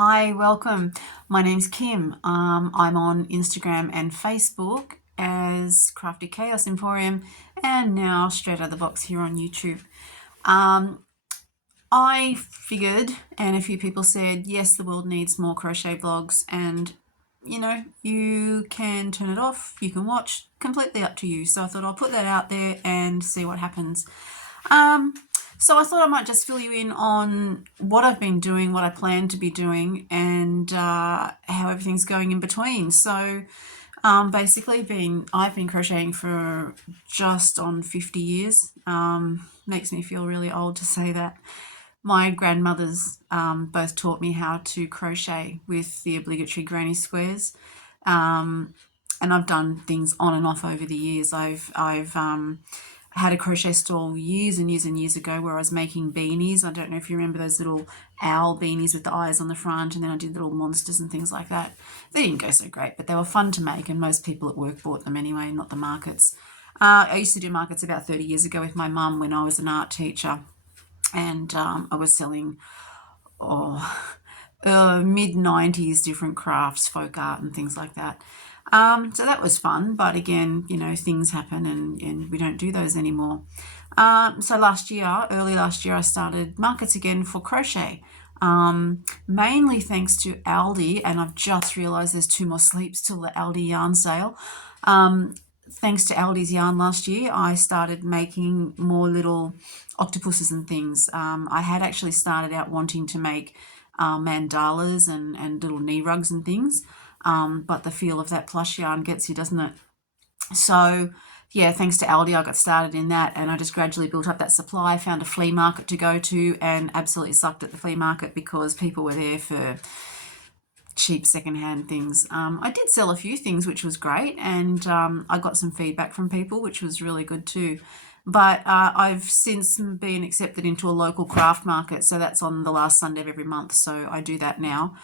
Hi, welcome. My name's Kim. I'm on Instagram and Facebook as Crafty Chaos Emporium and now straight out of the box here on YouTube. Um, I figured, and a few people said, yes, the world needs more crochet vlogs, and you can turn it off, you can watch, completely up to you. So I thought I'll put that out there and see what happens. Um, so I thought I might just fill you in on what I've been doing, what I plan to be doing, and how everything's going in between. So basically, I've been crocheting for just on 50 years. Makes me feel really old to say that. My grandmothers both taught me how to crochet with the obligatory granny squares, and I've done things on and off over the years. I've had a crochet stall years and years and years ago where I was making beanies. I don't know if you remember those little owl beanies with the eyes on the front, and then I did little monsters and things like that. They didn't go so great, but they were fun to make, and most people at work bought them anyway, not the markets. I used to do markets about 30 years ago with my mum when I was an art teacher, and I was selling mid 90s different crafts, folk art and things like that. So that was fun, but again, things happen and we don't do those anymore. So early last year, I started markets again for crochet, mainly thanks to Aldi, and I've just realised there's 2 more sleeps till the Aldi yarn sale. Thanks to Aldi's yarn last year, I started making more little octopuses and things. I had actually started out wanting to make mandalas and little knee rugs and things, but the feel of that plush yarn gets you, doesn't it? So yeah, thanks to Aldi, I got started in that, and I just gradually built up that supply. I found a flea market to go to and absolutely sucked at the flea market because people were there for cheap secondhand things. I did sell a few things, which was great, and I got some feedback from people, which was really good too. But I've since been accepted into a local craft market, so that's on the last Sunday of every month, so I do that now.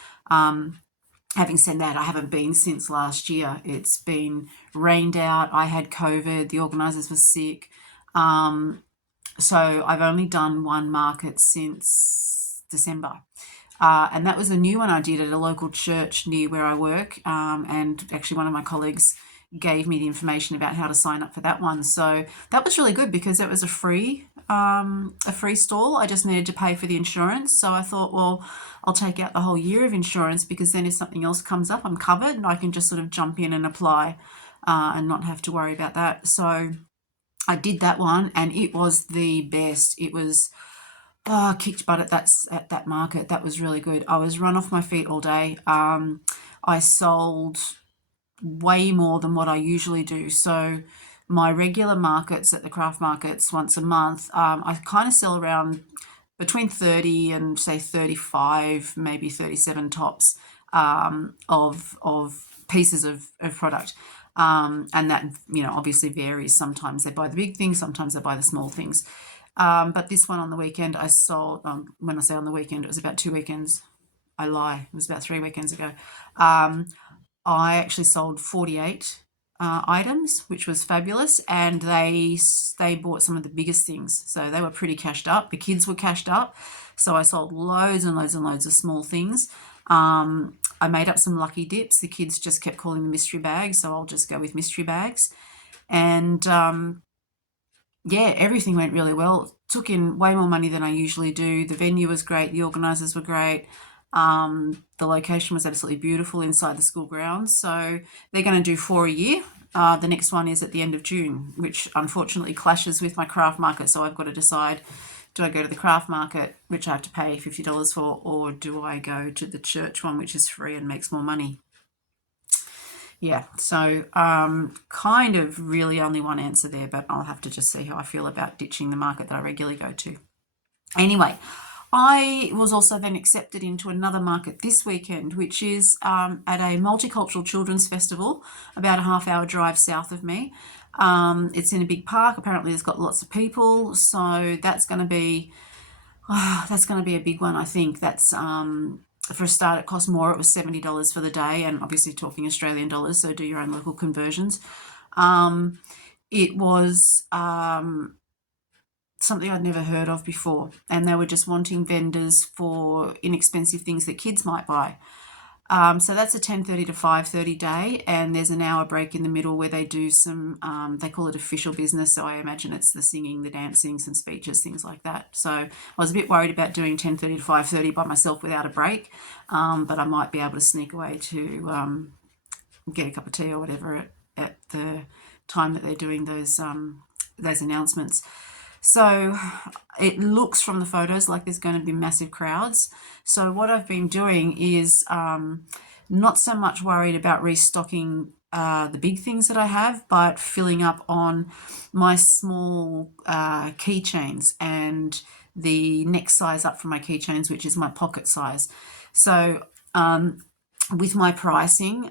Having said that, I haven't been since last year. It's been rained out. I had COVID. The organisers were sick. So I've only done one market since December. And that was a new one I did at a local church near where I work. And actually one of my colleagues gave me the information about how to sign up for that one. So that was really good because it was a free stall. I just needed to pay for the insurance. So I thought, well, I'll take out the whole year of insurance because then if something else comes up, I'm covered and I can just sort of jump in and apply and not have to worry about that. So I did that one and it was the best. It was kicked butt at that market. That was really good. I was run off my feet all day. I sold way more than what I usually do. So my regular markets at the craft markets once a month, I kind of sell around between 30 and say 35, maybe 37 tops of pieces of product. And that, obviously varies. Sometimes they buy the big things, sometimes they buy the small things. But this one on the weekend I sold, when I say on the weekend, it was about 2 weekends. I lie, it was about 3 weekends ago. I actually sold 48 items, which was fabulous, and they bought some of the biggest things, so they were pretty cashed up. The kids were cashed up, so I sold loads and loads and loads of small things. I made up some lucky dips. The kids just kept calling them mystery bags, so I'll just go with mystery bags. And yeah, everything went really well. Took in way more money than I usually do. The venue was great. The organisers were great. The location was absolutely beautiful inside the school grounds. So they're going to do 4 a year. The next one is at the end of June, which unfortunately clashes with my craft market. So I've got to decide, do I go to the craft market, which I have to pay $50 for, or do I go to the church one, which is free and makes more money? Yeah, so kind of really only one answer there, but I'll have to just see how I feel about ditching the market that I regularly go to. Anyway, I was also then accepted into another market this weekend, which is at a multicultural children's festival, about a half-hour drive south of me. It's in a big park. Apparently, it's got lots of people, so that's going to be a big one. I think that's for a start. It cost more. It was $70 for the day, and obviously talking Australian dollars, so do your own local conversions. It was something I'd never heard of before, and they were just wanting vendors for inexpensive things that kids might buy. So that's a 10:30 to 5:30 day, and there's an hour break in the middle where they do some, they call it official business, so I imagine it's the singing, the dancing, some speeches, things like that. So I was a bit worried about doing 10:30 to 5:30 by myself without a break, but I might be able to sneak away to get a cup of tea or whatever at the time that they're doing those announcements. So it looks from the photos like there's going to be massive crowds. So what I've been doing is not so much worried about restocking the big things that I have, but filling up on my small keychains and the next size up from my keychains, which is my pocket size. So with my pricing,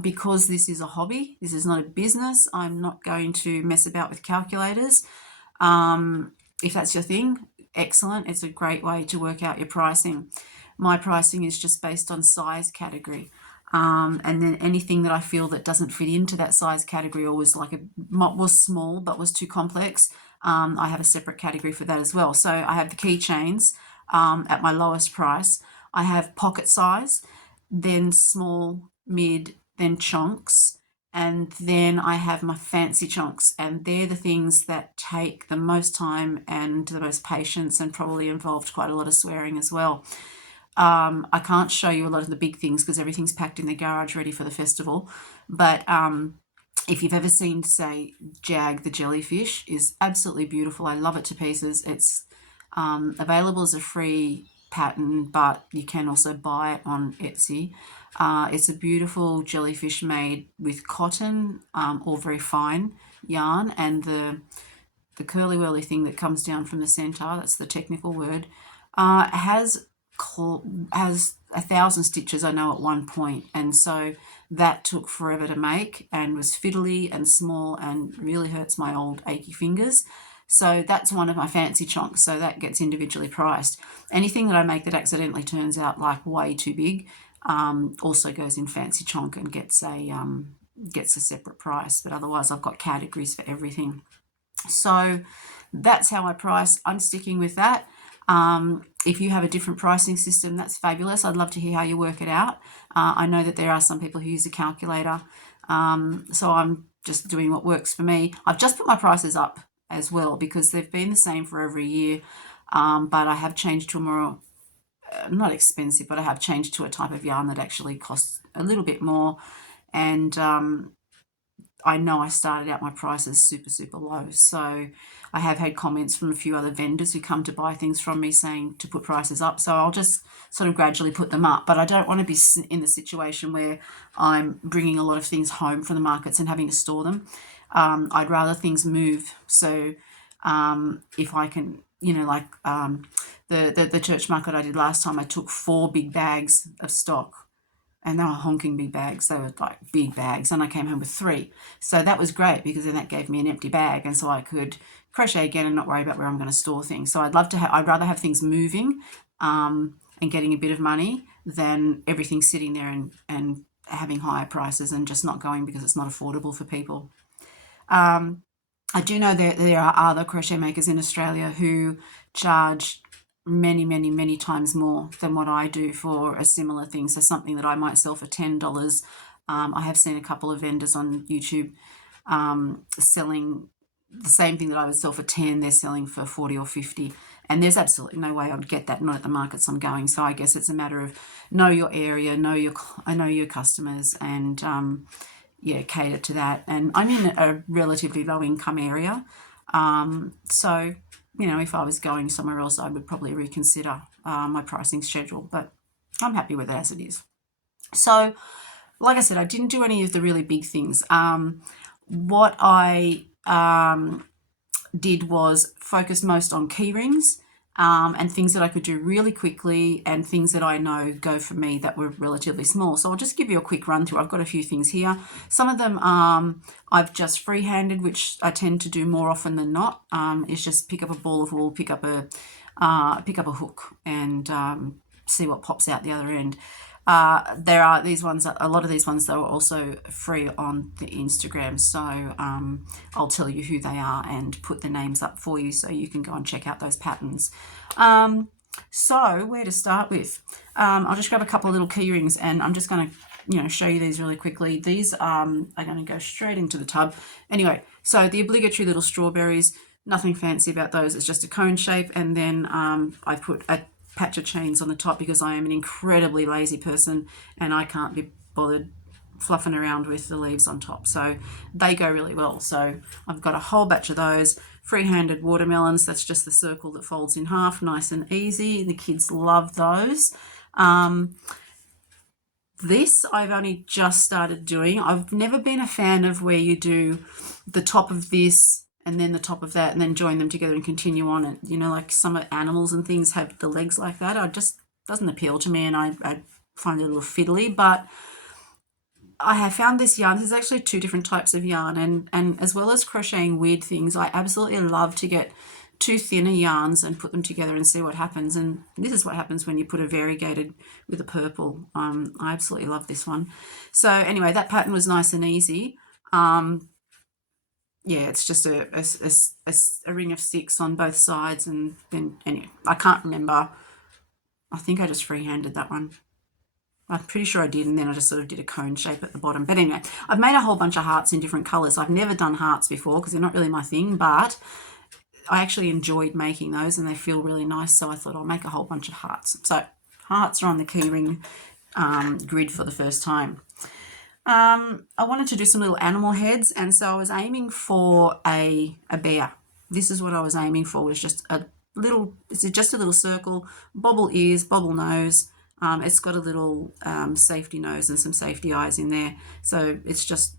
because this is a hobby, this is not a business, I'm not going to mess about with calculators. If that's your thing, excellent. It's a great way to work out your pricing. My pricing is just based on size category. And then anything that I feel that doesn't fit into that size category or was small but was too complex, I have a separate category for that as well. So I have the keychains at my lowest price. I have pocket size, then small, mid, then chunks, and then I have my fancy chunks, and they're the things that take the most time and the most patience and probably involved quite a lot of swearing as well. I can't show you a lot of the big things because everything's packed in the garage ready for the festival, but if you've ever seen, say, Jag the jellyfish, is absolutely beautiful. I love it to pieces. It's available as a free pattern, but you can also buy it on Etsy. It's a beautiful jellyfish made with cotton or very fine yarn, and the curly whirly thing that comes down from the center, that's the technical word, has 1,000 stitches, I know, at one point, and so that took forever to make and was fiddly and small and really hurts my old achy fingers. So that's one of my fancy chunks, so that gets individually priced. Anything that I make that accidentally turns out like way too big also goes in fancy chunk and gets a separate price, but otherwise I've got categories for everything. So that's how I price. I'm sticking with that. If you have a different pricing system, that's fabulous. I'd love to hear how you work it out. I know that there are some people who use a calculator, so I'm just doing what works for me. I've just put my prices up as well because they've been the same for over a year, but I have changed to a more, not expensive, but I have changed to a type of yarn that actually costs a little bit more, and I know I started out my prices super, super low. So I have had comments from a few other vendors who come to buy things from me saying to put prices up. So I'll just sort of gradually put them up. But I don't want to be in the situation where I'm bringing a lot of things home from the markets and having to store them. I'd rather things move. So if I can, like the church market I did last time, I took 4 big bags of stock. And they were honking big bags. They were like big bags. And I came home with 3. So that was great because then that gave me an empty bag. And so I could crochet again and not worry about where I'm going to store things. So I'd rather have things moving and getting a bit of money than everything sitting there and having higher prices and just not going because it's not affordable for people. I do know that there are other crochet makers in Australia who charge many, many, many times more than what I do for a similar thing. So something that I might sell for $10. I have seen a couple of vendors on YouTube selling the same thing that I would sell for 10, they're selling for 40 or 50. And there's absolutely no way I would get that, not at the markets I'm going. So I guess it's a matter of know your area, know your customers, and cater to that. And I'm in a relatively low income area. So if I was going somewhere else, I would probably reconsider my pricing schedule, but I'm happy with it as it is. So, like I said, I didn't do any of the really big things. What I did was focus most on key rings and things that I could do really quickly and things that I know go for me that were relatively small. So I'll just give you a quick run through. I've got a few things here. Some of them I've just free-handed, which I tend to do more often than not. Is just pick up a ball of wool, pick up a hook, and see what pops out the other end. There are these ones, a lot of these ones though are also free on the Instagram, so I'll tell you who they are and put the names up for you so you can go and check out those patterns. So where to start with? I'll just grab a couple of little key rings, and I'm just going to show you these really quickly. These are going to go straight into the tub. Anyway, so the obligatory little strawberries, nothing fancy about those. It's just a cone shape, and then I put a patch of chains on the top because I am an incredibly lazy person and I can't be bothered fluffing around with the leaves on top, so they go really well. So I've got a whole batch of those. Free-handed watermelons, that's just the circle that folds in half, nice and easy. The kids love those. This I've only just started doing. I've never been a fan of where you do the top of this and then the top of that and then join them together and continue on it. Like some animals and things have the legs like that. It just doesn't appeal to me, and I find it a little fiddly. But I have found this yarn. There's actually 2 different types of yarn, and as well as crocheting weird things, I absolutely love to get 2 thinner yarns and put them together and see what happens. And this is what happens when you put a variegated with a purple. I absolutely love this one. So anyway, that pattern was nice and easy. Yeah, it's just a ring of 6 on both sides, and then anyway, I can't remember. I think I just freehanded that one. I'm pretty sure I did, and then I just sort of did a cone shape at the bottom. But anyway, I've made a whole bunch of hearts in different colours. I've never done hearts before because they're not really my thing, but I actually enjoyed making those and they feel really nice, so I thought I'll make a whole bunch of hearts. So hearts are on the keyring grid for the first time. I wanted to do some little animal heads, and so I was aiming for a bear. This is what I was aiming for, was just a little circle, bobble ears, bobble nose. It's got a little safety nose and some safety eyes in there. So it's just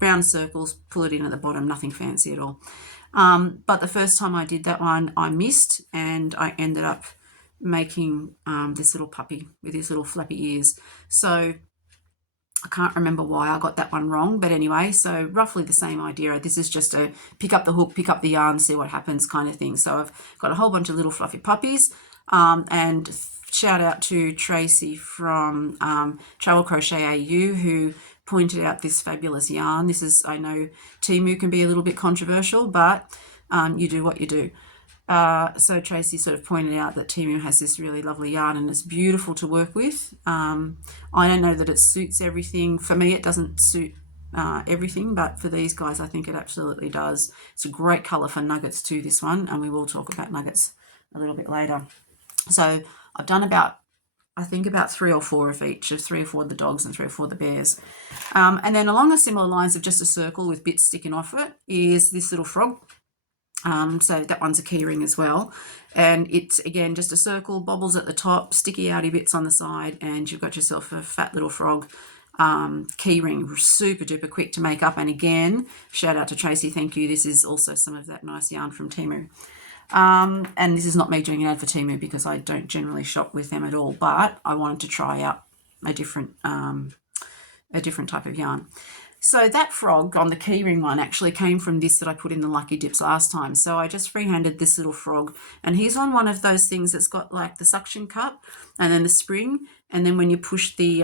round circles, pull it in at the bottom, nothing fancy at all. But the first time I did that one, I missed, and I ended up making this little puppy with his little flappy ears. So I can't remember why I got that one wrong, but anyway, so roughly the same idea. This is just a pick up the hook, pick up the yarn, see what happens kind of thing. So I've got a whole bunch of little fluffy puppies, and shout out to Tracy from Travel Crochet AU, who pointed out this fabulous yarn. This is, I know Temu can be a little bit controversial, but you do what you do. So Tracy sort of pointed out that Temu has this really lovely yarn and it's beautiful to work with. I don't know that it suits everything. For me, it doesn't suit everything, but for these guys, I think it absolutely does. It's a great colour for nuggets too, this one, and we will talk about nuggets a little bit later. So I've done about 3 or 4 of each, of 3 or 4 of the dogs and 3 or 4 of the bears. And then along the similar lines of just a circle with bits sticking off it is this little frog. So that one's a key ring as well, and it's again just a circle, bobbles at the top, sticky outy bits on the side, and you've got yourself a fat little frog key ring. Super duper quick to make up, and again, shout out to Tracy, thank you. This is also some of that nice yarn from Temu. And this is not me doing an ad for Temu because I don't generally shop with them at all, but I wanted to try out a different type of yarn. So that frog on the keyring one actually came from this that I put in the Lucky Dips last time. So I just freehanded this little frog, and he's on one of those things that's got like the suction cup and then the spring, and then when you push the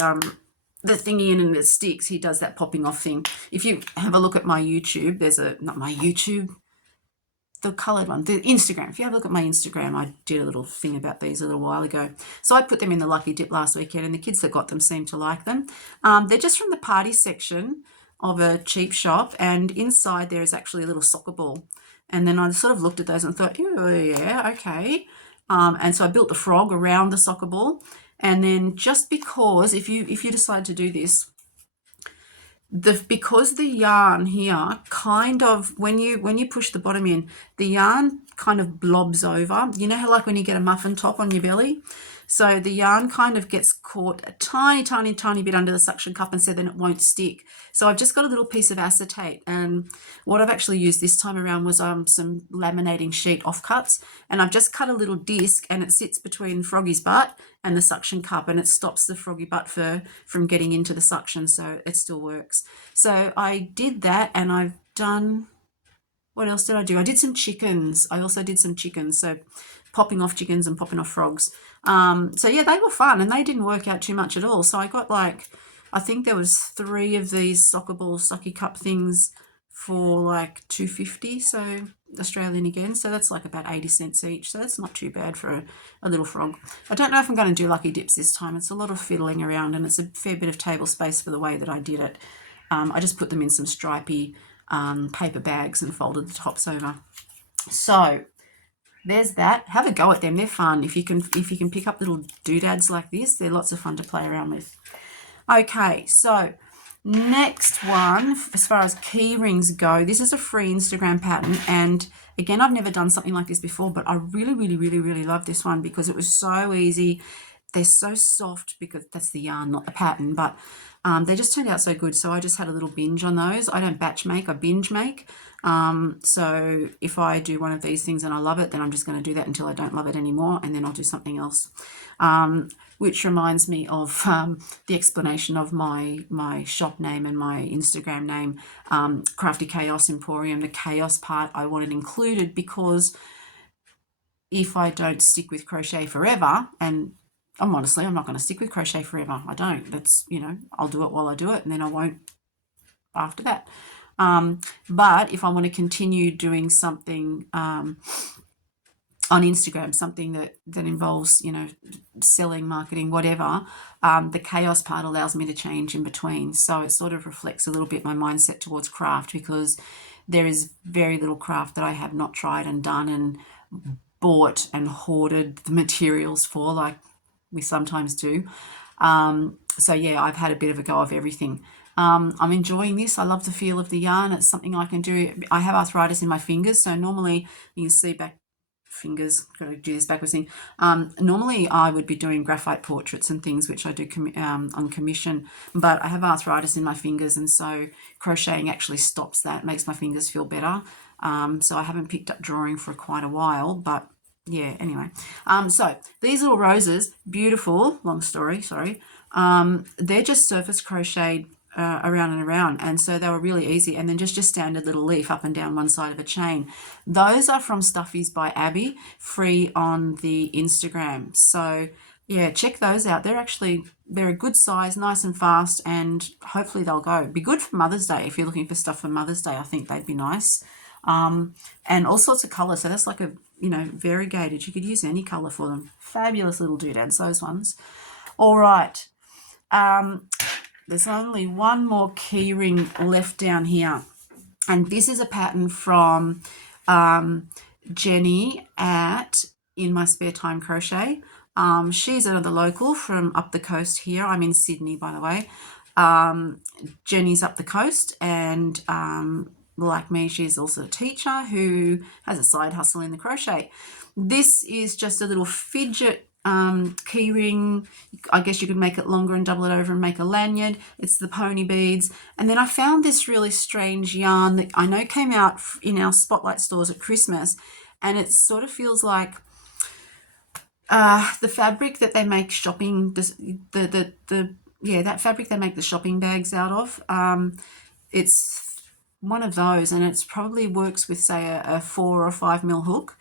thingy in and it sticks, he does that popping off thing. If you have a look at my YouTube, the coloured one, the Instagram. If you have a look at my Instagram, I did a little thing about these a little while ago. So I put them in the Lucky Dip last weekend, and the kids that got them seem to like them. They're just from the party section of a cheap shop, and inside there is actually a little soccer ball. And then I sort of looked at those and thought, oh yeah, okay. And so I built the frog around the soccer ball. And then just because if you decide to do this, because the yarn here kind of, when you push the bottom in, the yarn kind of blobs over. You know how like when you get a muffin top on your belly? So the yarn kind of gets caught a tiny, tiny, tiny bit under the suction cup, and so then it won't stick. So I've just got a little piece of acetate, and what I've actually used this time around was some laminating sheet offcuts, and I've just cut a little disc, and it sits between Froggy's butt and the suction cup, and it stops the froggy butt fur from getting into the suction, so it still works. So I did that, and I've done... What else did I do? I did some chickens. I also did some chickens. So popping off chickens and popping off frogs. So yeah, they were fun, and they didn't work out too much at all. So I got like, I think there was 3 of these soccer ball sucky cup things for like $2.50, so Australian again. So that's like about 80 cents each. So that's not too bad for a little frog. I don't know if I'm going to do lucky dips this time. It's a lot of fiddling around, and it's a fair bit of table space for the way that I did it. I just put them in some stripy paper bags and folded the tops over. So there's that. Have a go at them. They're fun. If you can pick up little doodads like this, they're lots of fun to play around with. Okay, so next one, as far as key rings go, this is a free Instagram pattern, and again, I've never done something like this before, but I really love this one because it was so easy. They're so soft because that's the yarn, not the pattern, but they just turned out so good. So I just had a little binge on those. I don't batch make, I binge make. So if I do one of these things and I love it, then I'm just going to do that until I don't love it anymore, and then I'll do something else. Which reminds me of the explanation of my shop name and my Instagram name, Crafty Chaos Emporium. The chaos part I wanted included because if I don't stick with crochet forever, and I'm not going to stick with crochet forever. I don't. That's, I'll do it while I do it, and then I won't after that. But if I want to continue doing something on Instagram, something that involves, selling, marketing, whatever, the chaos part allows me to change in between. So it sort of reflects a little bit my mindset towards craft, because there is very little craft that I have not tried and done and bought and hoarded the materials for, like we sometimes do. So yeah, I've had a bit of a go of everything. I'm enjoying this. I love the feel of the yarn. It's something I can do. I have arthritis in my fingers, so normally you can see back fingers, got to do this backwards thing. Normally I would be doing graphite portraits and things, which I do on commission, but I have arthritis in my fingers, and so crocheting actually stops that, makes my fingers feel better. So I haven't picked up drawing for quite a while, but yeah, anyway. So these little roses, beautiful, long story, sorry. They're just surface crocheted around and around, and so they were really easy, and then just standard little leaf up and down one side of a chain. Those are from Stuffies by Abby, free on the Instagram. So yeah, check those out. They're a good size, nice and fast, and hopefully they'll go. Be good for Mother's Day. If you're looking for stuff for Mother's Day, I think they'd be nice. And all sorts of colors, so that's like a variegated. You could use any color for them. Fabulous little doodads, those ones. All right. There's only one more key ring left down here, and this is a pattern from Jenny at In My Spare Time Crochet. She's another local from up the coast here. I'm in Sydney, by the way. Jenny's up the coast, and like me, she's also a teacher who has a side hustle in the crochet. This is just a little fidget key ring. I guess you could make it longer and double it over and make a lanyard. It's the pony beads. And then I found this really strange yarn that I know came out in our Spotlight stores at Christmas, and it sort of feels like the fabric that they make shopping, that fabric they make the shopping bags out of. It's one of those, and it's probably works with, say, a 4 or 5 mil hook.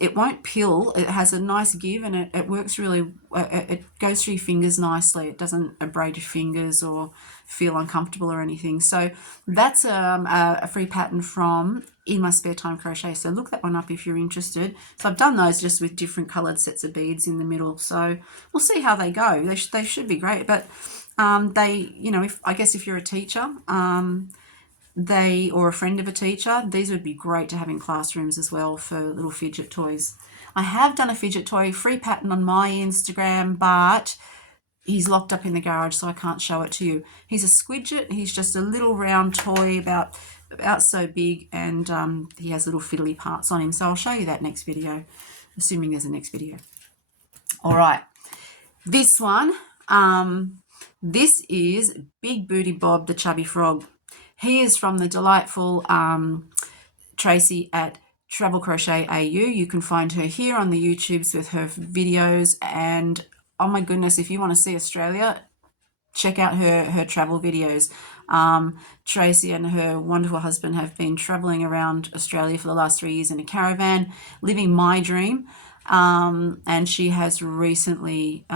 It won't pill. It has a nice give, and it works really, it goes through your fingers nicely. It doesn't abrade your fingers or feel uncomfortable or anything. So that's a free pattern from In My Spare Time Crochet. So look that one up if you're interested. So I've done those just with different coloured sets of beads in the middle. So we'll see how they go. They should be great. But if you're a teacher, or a friend of a teacher, these would be great to have in classrooms as well for little fidget toys. I have done a fidget toy free pattern on my Instagram, but he's locked up in the garage, so I can't show it to you. He's a squidget. He's just a little round toy about so big, and he has little fiddly parts on him. So I'll show you that next video, assuming there's a next video. All right, this one, this is Big Booty Bob the Chubby Frog. He is from the delightful Tracy at Travel Crochet AU. You can find her here on the YouTubes with her videos, and oh my goodness, if you want to see Australia, check out her travel videos. Tracy and her wonderful husband have been traveling around Australia for the last 3 years in a caravan, living my dream. and she has recently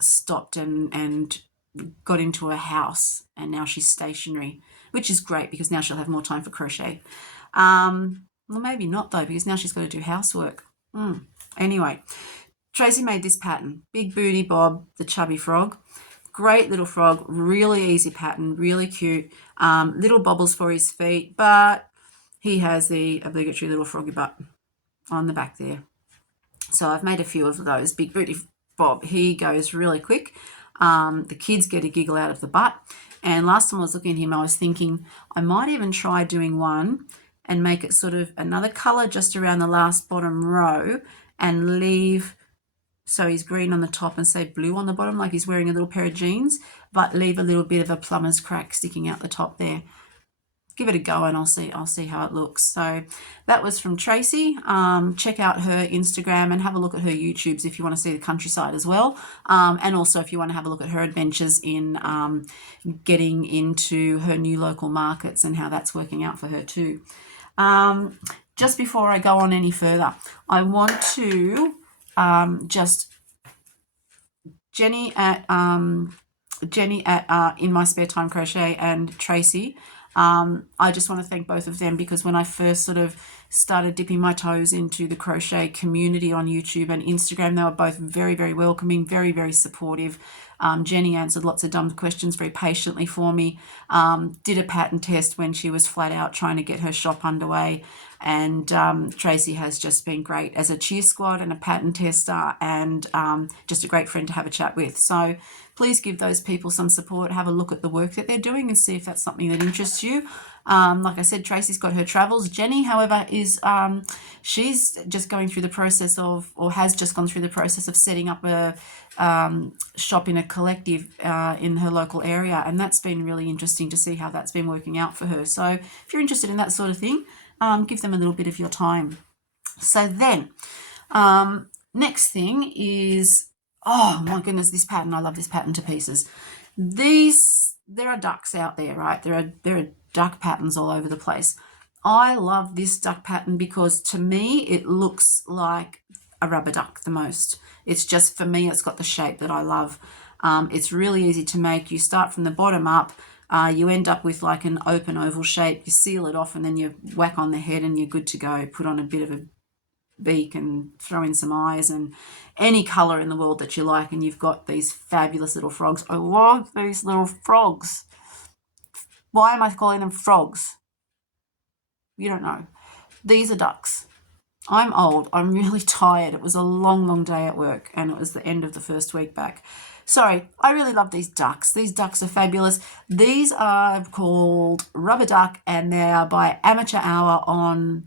stopped and got into a house, and now she's stationary, which is great because now she'll have more time for crochet. Well, maybe not though, because now she's got to do housework. Anyway, Tracy made this pattern, Big Booty Bob, the chubby frog. Great little frog, really easy pattern, really cute. Little bobbles for his feet, but he has the obligatory little froggy butt on the back there. So I've made a few of those. Big Booty Bob, he goes really quick. The kids get a giggle out of the butt. And last time I was looking at him, I was thinking I might even try doing one and make it sort of another colour just around the last bottom row and leave, so he's green on the top and say blue on the bottom, like he's wearing a little pair of jeans, but leave a little bit of a plumber's crack sticking out the top there. Give it a go and I'll see how it looks. So that was from Tracy. Check out her Instagram and have a look at her YouTubes if you want to see the countryside as well. And also if you want to have a look at her adventures in getting into her new local markets and how that's working out for her too. Just before I go on any further, I want to just Jenny at In My Spare Time Crochet and Tracy. I just want to thank both of them because when I first sort of started dipping my toes into the crochet community on YouTube and Instagram, they were both very, very welcoming, very, very supportive. Jenny answered lots of dumb questions very patiently for me, did a pattern test when she was flat out trying to get her shop underway. And Tracy has just been great as a cheer squad and a pattern tester and just a great friend to have a chat with. So please give those people some support, have a look at the work that they're doing and see if that's something that interests you. Like I said, Tracy's got her travels. Jenny, however, is she's just going through the process of, or has just gone through the process of setting up a shop in a collective in her local area, and that's been really interesting to see how that's been working out for her. So if you're interested in that sort of thing, give them a little bit of your time. So then next thing is, oh my goodness, this pattern, I love this pattern to pieces. There are ducks out there, right? There are duck patterns all over the place. I love this duck pattern because to me it looks like a rubber duck the most. It's just, for me, it's got the shape that I love. It's really easy to make. You start from the bottom up. You end up with like an open oval shape. You seal it off and then you whack on the head and you're good to go. Put on a bit of a beak and throw in some eyes and any colour in the world that you like, and you've got these fabulous little frogs. I love these little frogs. Why am I calling them frogs? You don't know. These are ducks. I'm old. I'm really tired. It was a long, long day at work and it was the end of the first week back. Sorry, I really love these ducks. These ducks are fabulous. These are called Rubber Duck and they are by Amateur Hour on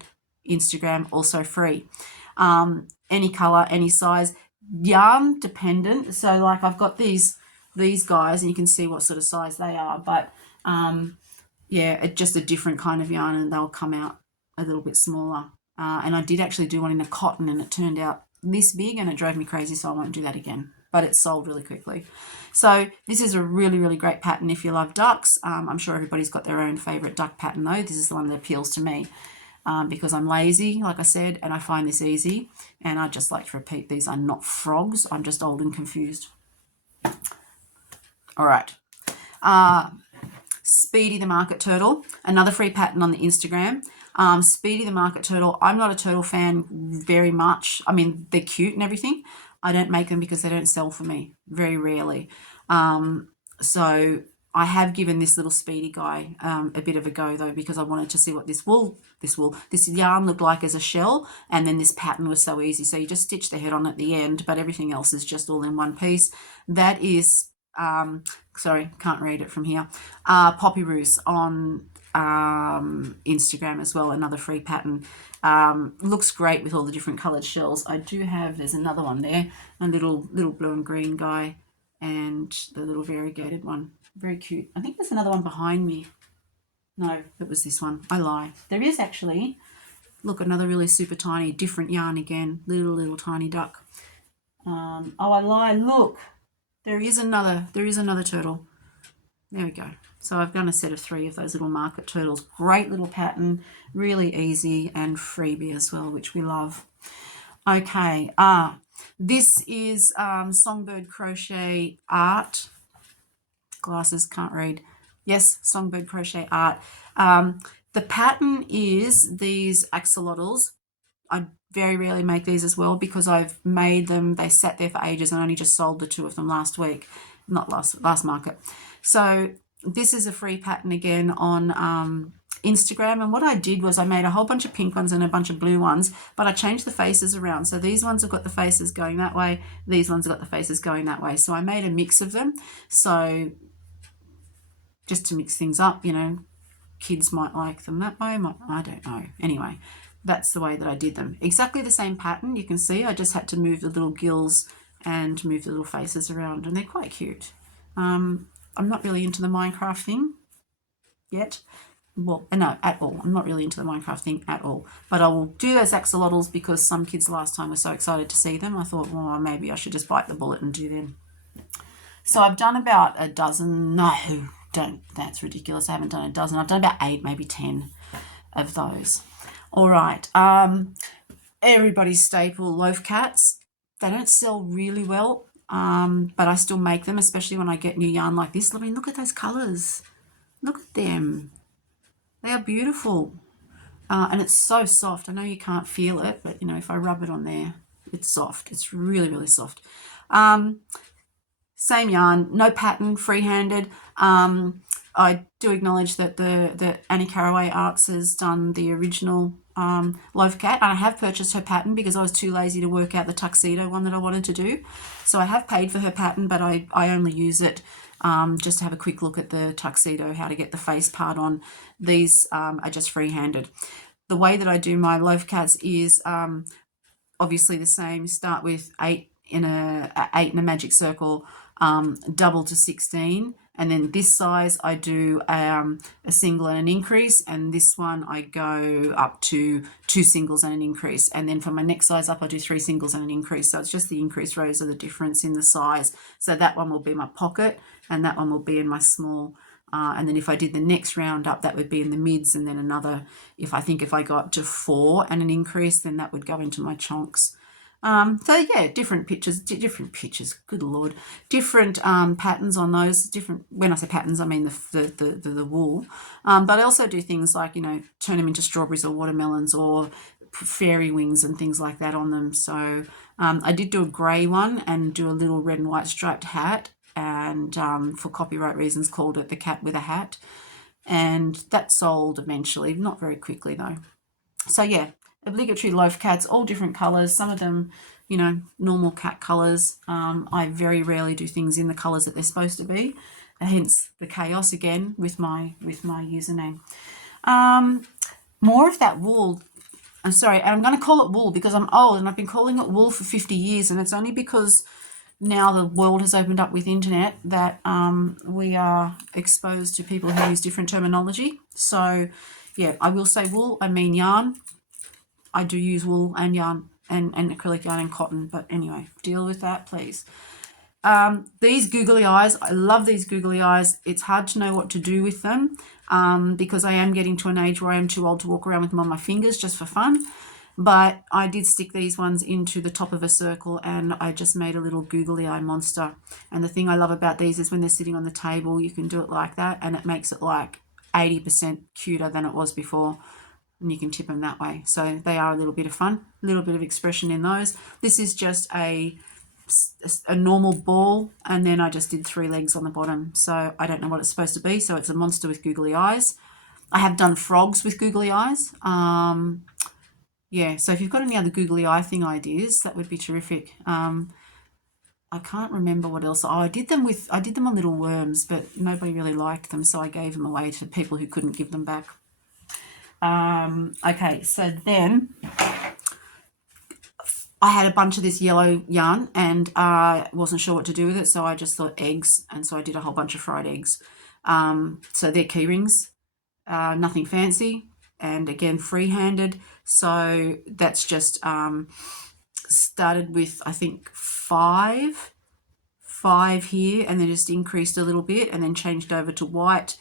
Instagram, also free. Any colour, any size, yarn dependent. So like I've got these guys and you can see what sort of size they are, but yeah, just a different kind of yarn and they'll come out a little bit smaller. And I did actually do one in a cotton and it turned out this big and it drove me crazy, so I won't do that again. But it sold really quickly. So this is a really, really great pattern if you love ducks. I'm sure everybody's got their own favourite duck pattern though. This is the one that appeals to me because I'm lazy, like I said, and I find this easy. And I just like to repeat, these are not frogs. I'm just old and confused. All right. Speedy the Market Turtle, another free pattern on the Instagram. Speedy the Market Turtle, I'm not a turtle fan very much. I mean, they're cute and everything. I don't make them because they don't sell for me, very rarely. So I have given this little Speedy guy a bit of a go though, because I wanted to see what this yarn looked like as a shell, and then this pattern was so easy. So you just stitch the head on at the end, but everything else is just all in one piece. That is, sorry, can't read it from here. Poppy Roos on Instagram as well, another free pattern. Looks great with all the different coloured shells. I do have, there's another one there, a little blue and green guy and the little variegated one. Very cute. I think there's another one behind me. No, it was this one. I lie. There is actually, look, another really super tiny, different yarn again. Little tiny duck. Oh, I lie. Look, there is another turtle. There we go. So I've done a set of 3 of those little market turtles. Great little pattern, really easy and freebie as well, which we love. Okay, this is Songbird Crochet Art. Glasses, can't read. Yes, Songbird Crochet Art. The pattern is these axelottals. I very rarely make these as well because I've made them. They sat there for ages and I only just sold the 2 of them last week, not last market. So this is a free pattern again on Instagram, and what I did was I made a whole bunch of pink ones and a bunch of blue ones, but I changed the faces around. So these ones have got the faces going that way, these ones have got the faces going that way. So I made a mix of them. So just to mix things up, you know, kids might like them that way, I don't know. Anyway, that's the way that I did them. Exactly the same pattern. You can see I just had to move the little gills and move the little faces around, and they're quite cute. I'm not really into the Minecraft thing yet. Well, no, at all. I'm not really into the Minecraft thing at all. But I will do those axolotls because some kids last time were so excited to see them. I thought, well, maybe I should just bite the bullet and do them. So I've done about a dozen. No, don't. That's ridiculous. I haven't done a dozen. I've done about 8, maybe 10 of those. All right. Everybody's staple loaf cats. They don't sell really well, but I still make them, especially when I get new yarn like this. I mean, look at those colours. Look at them. They are beautiful. And it's so soft. I know you can't feel it, but, you know, if I rub it on there, it's soft. It's really, really soft. Same yarn, no pattern, free-handed. I do acknowledge that the Annie Carraway Arts has done the original loaf cat, and I have purchased her pattern because I was too lazy to work out the tuxedo one that I wanted to do. So I have paid for her pattern, but I only use it just to have a quick look at the tuxedo, how to get the face part on. These are just free-handed. The way that I do my loaf cats is obviously the same. Start with 8 in a magic circle, double to 16, and then this size I do a single and an increase, and this one I go up to 2 singles and an increase, and then for my next size up I do 3 singles and an increase. So it's just the increase rows are the difference in the size. So that one will be my pocket and that one will be in my small, and then if I did the next round up, that would be in the mids, and then another, if I got to 4 and an increase, then that would go into my chunks. So yeah, different pictures, good Lord, different patterns on those. Different, when I say patterns, I mean the wool. But I also do things like, you know, turn them into strawberries or watermelons or fairy wings and things like that on them. So I did do a grey one and do a little red and white striped hat, and for copyright reasons called it the cat with a hat, and that sold eventually, not very quickly though. So yeah, obligatory loaf cats, all different colours, some of them, you know, normal cat colours. I very rarely do things in the colours that they're supposed to be, hence the chaos again with my username. More of that wool. I'm sorry, and I'm going to call it wool because I'm old and I've been calling it wool for 50 years, and it's only because now the world has opened up with internet that we are exposed to people who use different terminology. So yeah, I will say wool, I mean yarn. I do use wool and yarn and acrylic yarn and cotton, but anyway, deal with that, please. These googly eyes, I love these googly eyes. It's hard to know what to do with them because I am getting to an age where I am too old to walk around with them on my fingers just for fun. But I did stick these ones into the top of a circle and I just made a little googly eye monster. And the thing I love about these is when they're sitting on the table, you can do it like that and it makes it like 80% cuter than it was before. And you can tip them that way. So they are a little bit of fun, a little bit of expression in those. This is just a normal ball, and then I just did 3 legs on the bottom. So I don't know what it's supposed to be. So it's a monster with googly eyes. I have done frogs with googly eyes. Yeah, so if you've got any other googly eye thing ideas, that would be terrific. I can't remember what else. Oh, I did them on little worms, but nobody really liked them, so I gave them away to people who couldn't give them back. Okay, so then I had a bunch of this yellow yarn and I wasn't sure what to do with it, so I just thought eggs, and so I did a whole bunch of fried eggs. So they're key rings, nothing fancy, and again free-handed. So that's just started with I think 5 here, and then just increased a little bit and then changed over to white.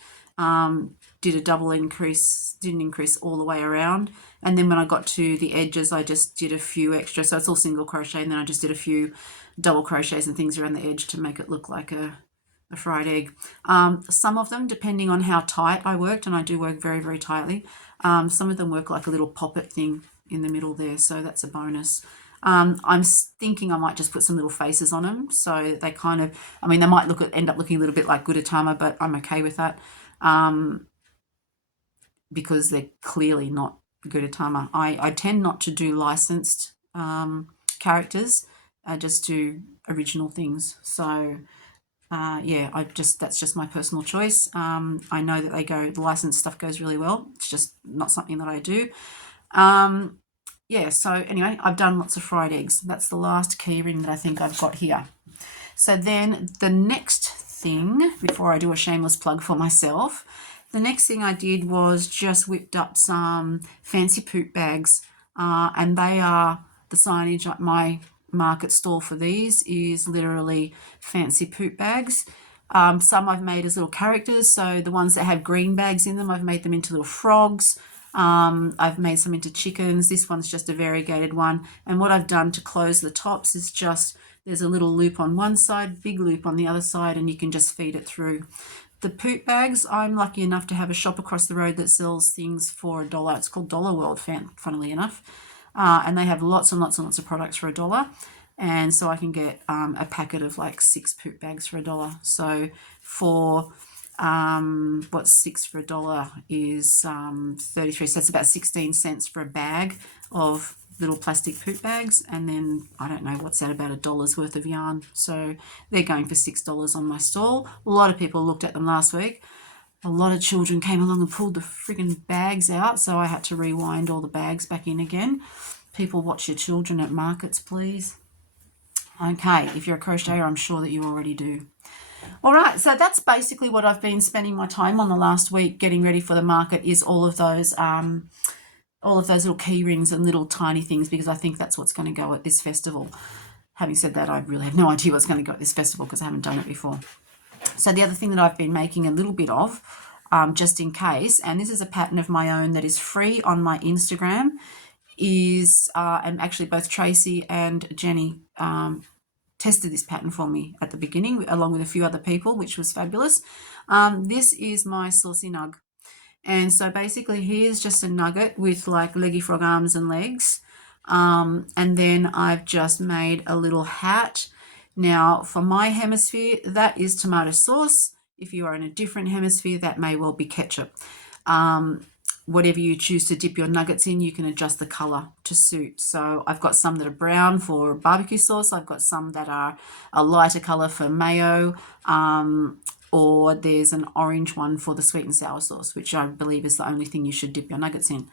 did a double increase, didn't increase all the way around. And then when I got to the edges, I just did a few extra. So it's all single crochet, and then I just did a few double crochets and things around the edge to make it look like a fried egg. Some of them, depending on how tight I worked, and I do work very, very tightly, some of them work like a little poppet thing in the middle there, so that's a bonus. I'm thinking I might just put some little faces on them, so they kind of, I mean, they might end up looking a little bit like Gudetama, but I'm okay with that, because they're clearly not Gudetama. I tend not to do licensed characters. I just do original things. So yeah, that's just my personal choice. I know that the licensed stuff goes really well. It's just not something that I do. Yeah, so anyway, I've done lots of fried eggs. That's the last key ring that I think I've got here. So then the next thing, before I do a shameless plug for myself, the next thing I did was just whipped up some fancy poop bags, and they are the signage at my market stall for these is literally fancy poop bags. Some I've made as little characters, so the ones that have green bags in them, I've made them into little frogs. I've made some into chickens. This one's just a variegated one, and what I've done to close the tops is just, there's a little loop on one side, big loop on the other side, and you can just feed it through. The poop bags, I'm lucky enough to have a shop across the road that sells things for $1. It's called Dollar World, funnily enough, and they have lots and lots and lots of products for $1. And so I can get a packet of like 6 poop bags for $1. So for what's 6 for $1 is 33. So that's about 16 cents for a bag of little plastic poop bags. And then I don't know, what's that, about $1 worth of yarn. So they're going for $6 on my stall. A lot of people looked at them last week. A lot of children came along and pulled the friggin' bags out, so I had to rewind all the bags back in again. People, watch your children at markets, please. Okay, if you're a crocheter, I'm sure that you already do. All right, so that's basically what I've been spending my time on the last week, getting ready for the market, is all of those little key rings and little tiny things, because I think that's what's going to go at this festival. Having said that, I really have no idea what's going to go at this festival because I haven't done it before. So the other thing that I've been making a little bit of, just in case, and this is a pattern of my own that is free on my Instagram, is, and actually both Tracy and Jenny tested this pattern for me at the beginning, along with a few other people, which was fabulous. This is my Saucy Nug. And so basically here's just a nugget with like leggy frog arms and legs. And then I've just made a little hat. Now for my hemisphere, that is tomato sauce. If you are in a different hemisphere, that may well be ketchup. Whatever you choose to dip your nuggets in, you can adjust the color to suit. So I've got some that are brown for barbecue sauce. I've got some that are a lighter color for mayo, or there's an orange one for the sweet and sour sauce, which I believe is the only thing you should dip your nuggets in.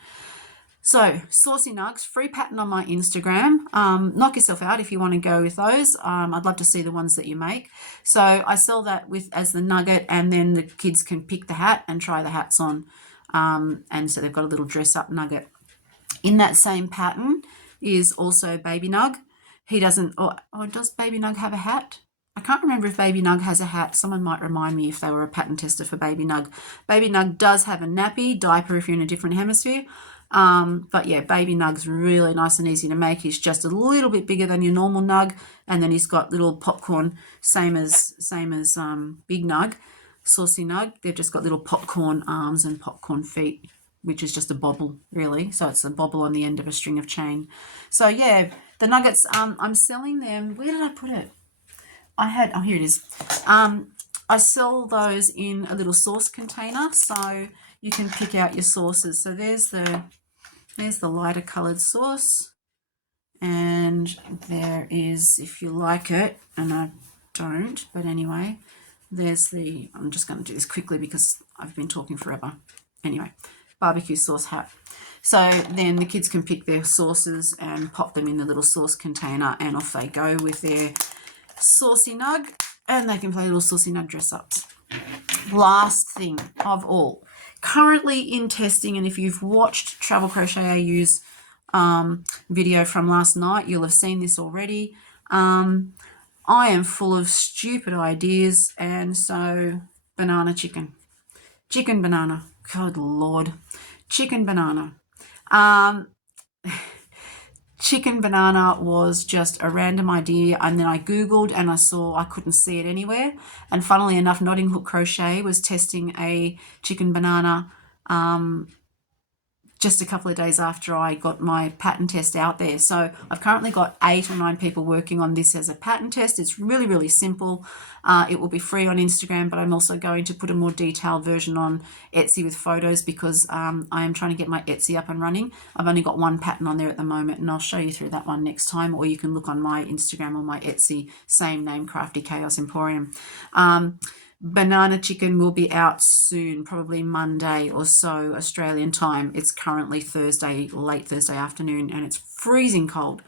So Saucy Nugs, free pattern on my Instagram. Knock yourself out if you want to go with those. I'd love to see the ones that you make. So I sell that as the nugget, and then the kids can pick the hat and try the hats on. And so they've got a little dress up nugget. In that same pattern is also Baby Nug. He doesn't, or does Baby Nug have a hat? I can't remember if Baby Nug has a hat. Someone might remind me if they were a pattern tester for Baby Nug. Baby Nug does have a nappy diaper if you're in a different hemisphere. But yeah, Baby Nug's really nice and easy to make. He's just a little bit bigger than your normal Nug, and then he's got little popcorn, same as Big Nug. Saucy Nug, they've just got little popcorn arms and popcorn feet, which is just a bobble, really. So it's a bobble on the end of a string of chain. So yeah, the nuggets, I'm selling them. Where did I put it? Here it is. I sell those in a little sauce container, so you can pick out your sauces. So there's the lighter colored sauce, and there is, if you like it, and I don't, but anyway, there's I'm just going to do this quickly because I've been talking forever. Anyway, barbecue sauce hat. So then the kids can pick their sauces and pop them in the little sauce container, and off they go with their Saucy Nug, and they can play little Saucy Nug dress ups. Last thing of all, currently in testing, and if you've watched Travel Crochet AU's video from last night, you'll have seen this already. I am full of stupid ideas, and so banana chicken banana. good Lord, chicken banana. Um, Chicken banana was just a random idea, and then I googled and I saw I couldn't see it anywhere. And funnily enough, Notting Hook Crochet was testing a chicken banana just a couple of days after I got my pattern test out there. So I've currently got 8 or 9 people working on this as a pattern test. It's really, really simple. It will be free on Instagram, but I'm also going to put a more detailed version on Etsy with photos because I am trying to get my Etsy up and running. I've only got one pattern on there at the moment, and I'll show you through that one next time, or you can look on my Instagram or my Etsy, same name, Crafty Chaos Emporium. Banana chicken will be out soon, probably Monday or so Australian time. It's currently Thursday, late Thursday afternoon, and it's freezing cold.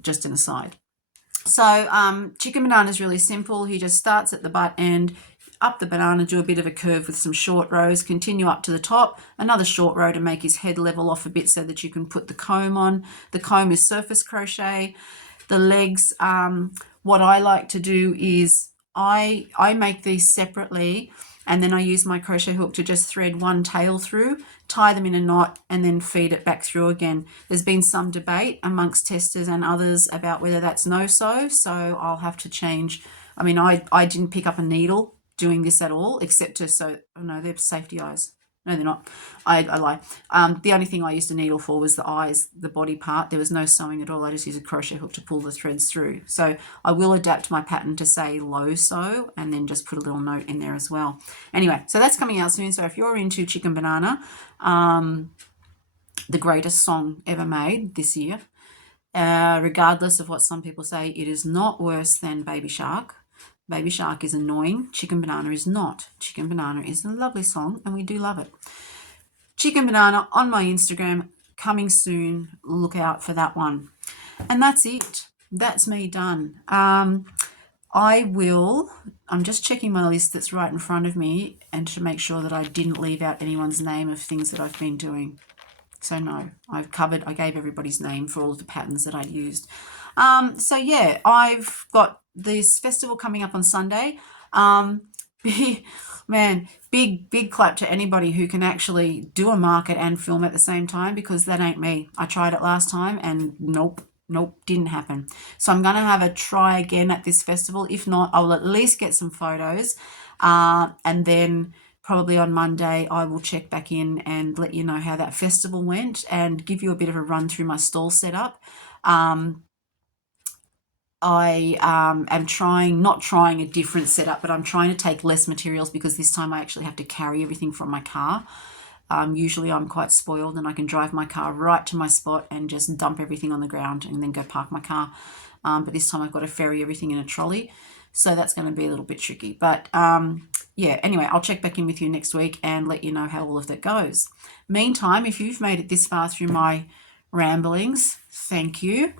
Just an aside. So chicken banana is really simple. He just starts at the butt end, up the banana, do a bit of a curve with some short rows, continue up to the top, another short row to make his head level off a bit so that you can put the comb on. The comb is surface crochet. The legs, what I like to do is I make these separately, and then I use my crochet hook to just thread one tail through, tie them in a knot, and then feed it back through again. There's been some debate amongst testers and others about whether that's so I'll have to change. I mean, I didn't pick up a needle doing this at all, except to oh no, they're safety eyes. No, they're not. I lie. The only thing I used a needle for was the eyes, the body part. There was no sewing at all. I just used a crochet hook to pull the threads through. So I will adapt my pattern to say low sew and then just put a little note in there as well. Anyway, so that's coming out soon. So if you're into Chicken Banana, the greatest song ever made this year, regardless of what some people say, it is not worse than Baby Shark. Baby Shark is annoying. Chicken Banana is not. Chicken Banana is a lovely song, and we do love it. Chicken Banana on my Instagram, coming soon. Look out for that one. And that's it. That's me done. I'm just checking my list that's right in front of me and to make sure that I didn't leave out anyone's name of things that I've been doing. So no, I gave everybody's name for all of the patterns that I used. So yeah, I've got this festival coming up on Sunday. Big clap to anybody who can actually do a market and film at the same time, because that ain't me. I tried it last time and nope, didn't happen. So I'm going to have a try again at this festival. If not, I'll at least get some photos, and then probably on Monday I will check back in and let you know how that festival went and give you a bit of a run through my stall setup. I am not trying a different setup, but I'm trying to take less materials because this time I actually have to carry everything from my car. Usually I'm quite spoiled and I can drive my car right to my spot and just dump everything on the ground and then go park my car. But this time I've got to ferry everything in a trolley. So that's going to be a little bit tricky. But yeah, anyway, I'll check back in with you next week and let you know how all of that goes. Meantime, if you've made it this far through my ramblings, thank you.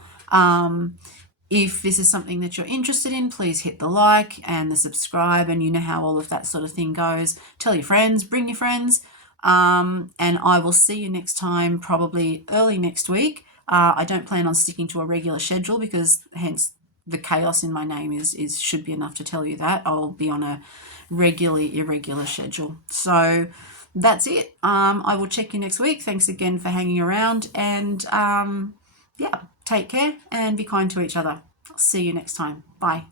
If this is something that you're interested in, please hit the like and the subscribe, and you know how all of that sort of thing goes. Tell your friends, bring your friends, and I will see you next time, probably early next week. I don't plan on sticking to a regular schedule because hence the chaos in my name should be enough to tell you that. I'll be on a regularly irregular schedule. So that's it. I will check you next week. Thanks again for hanging around, and yeah, take care and be kind to each other. I'll see you next time. Bye.